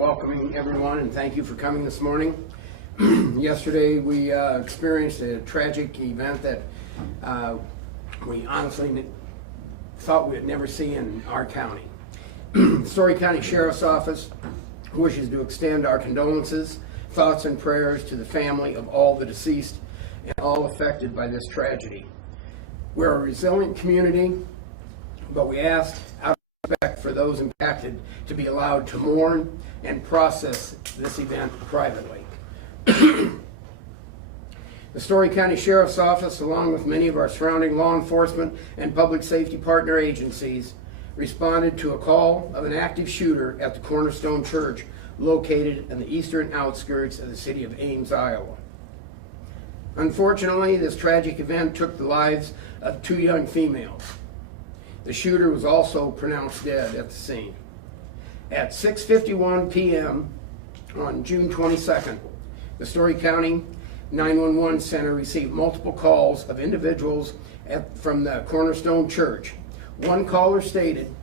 welcoming everyone and thank you for coming this morning. Yesterday we experienced a tragic event that we honestly thought we would never see in our county. The Story County Sheriff's Office wishes to extend our condolences, thoughts, and prayers to the family of all the deceased and all affected by this tragedy. We're a resilient community, but we ask out of respect for those impacted to be allowed to mourn and process this event privately. The Story County Sheriff's Office, along with many of our surrounding law enforcement and public safety partner agencies, responded to a call of an active shooter at the Cornerstone Church located in the eastern outskirts of the city of Ames, Iowa. Unfortunately, this tragic event took the lives of two young females. The shooter was also pronounced dead at the scene. At 6:51 p.m. on June 22nd, the Story County 911 Center received multiple calls of individuals from the Cornerstone Church. One caller stated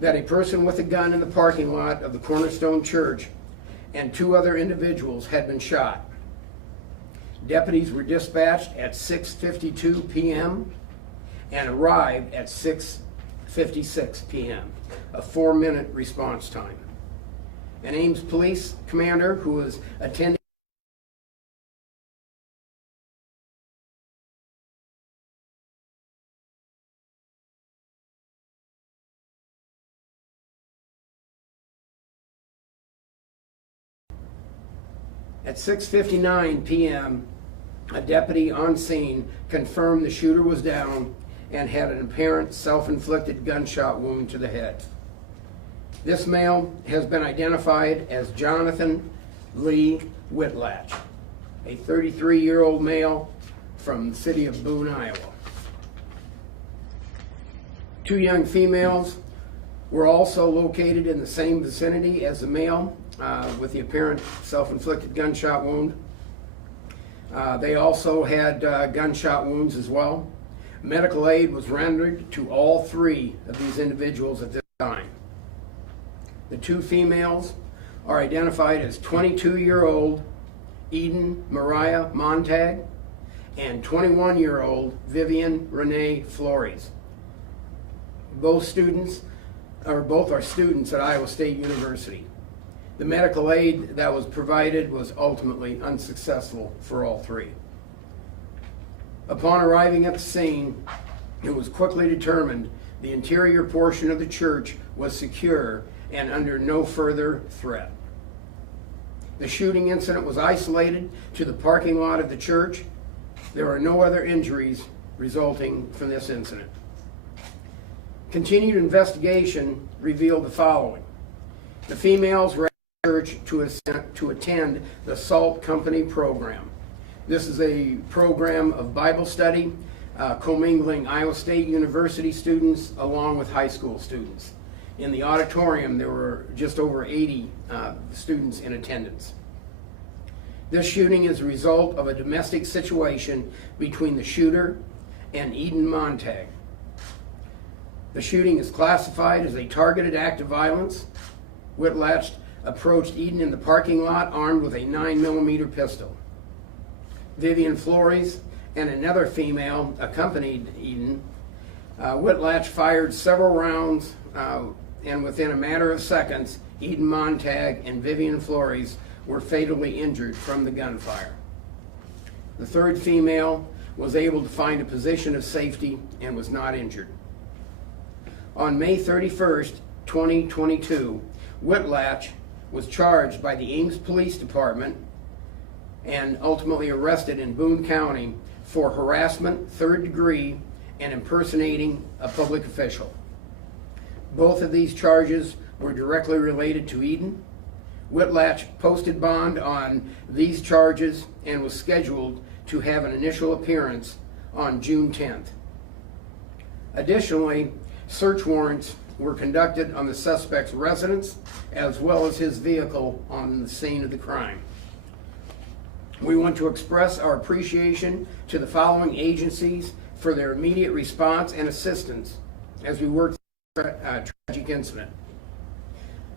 that a person with a gun in the parking lot of the Cornerstone Church and two other individuals had been shot. Deputies were dispatched at 6:52 p.m. and arrived at 6:56 p.m., a 4-minute response time. An Ames police commander who was attending at 6:59 p.m., a deputy on scene confirmed the shooter was down and had an apparent self-inflicted gunshot wound to the head. This male has been identified as Jonathan Lee Whitlatch, a 33-year-old male from the city of Boone, Iowa. Two young females were also located in the same vicinity as the male with the apparent self-inflicted gunshot wound. They also had gunshot wounds as well. Medical aid was rendered to all three of these individuals at this time. The two females are identified as 22-year-old Eden Mariah Montag and 21-year-old Vivian Renee Flores. Both are students at Iowa State University. The medical aid that was provided was ultimately unsuccessful for all three. Upon arriving at the scene, it was quickly determined the interior portion of the church was secure and under no further threat. The shooting incident was isolated to the parking lot of the church. There are no other injuries resulting from this incident. Continued investigation revealed the following. The females were at the church to attend the SALT Company program. This is a program of Bible study, commingling Iowa State University students along with high school students. In the auditorium, there were just over 80 students in attendance. This shooting is a result of a domestic situation between the shooter and Eden Montag. The shooting is classified as a targeted act of violence. Whitlatch approached Eden in the parking lot armed with a 9mm pistol. Vivian Flores and another female accompanied Eden. Whitlatch fired several rounds, and within a matter of seconds, Eden Montag and Vivian Flores were fatally injured from the gunfire. The third female was able to find a position of safety and was not injured. On May 31st, 2022, Whitlatch was charged by the Ames Police Department and ultimately arrested in Boone County for harassment, third degree, and impersonating a public official. Both of these charges were directly related to Eden. Whitlatch posted bond on these charges and was scheduled to have an initial appearance on June 10th. Additionally, search warrants were conducted on the suspect's residence as well as his vehicle on the scene of the crime. We want to express our appreciation to the following agencies for their immediate response and assistance as we work through a tragic incident.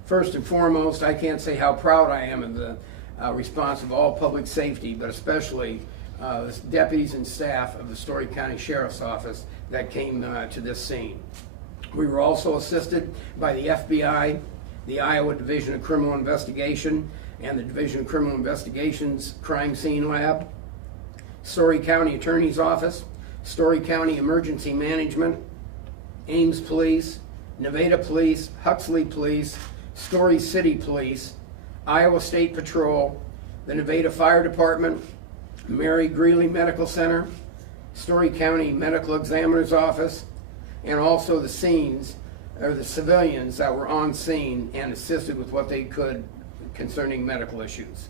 First and foremost, I can't say how proud I am of the response of all public safety, but especially deputies and staff of the Story County Sheriff's Office that came to this scene. We were also assisted by the FBI, the Iowa Division of Criminal Investigation, and the Division of Criminal Investigation's Crime Scene Lab, Story County Attorney's Office, Story County Emergency Management, Ames Police, Nevada Police, Huxley Police, Story City Police, Iowa State Patrol, the Nevada Fire Department, Mary Greeley Medical Center, Story County Medical Examiner's Office, and also the civilians that were on scene and assisted with what they could concerning medical issues.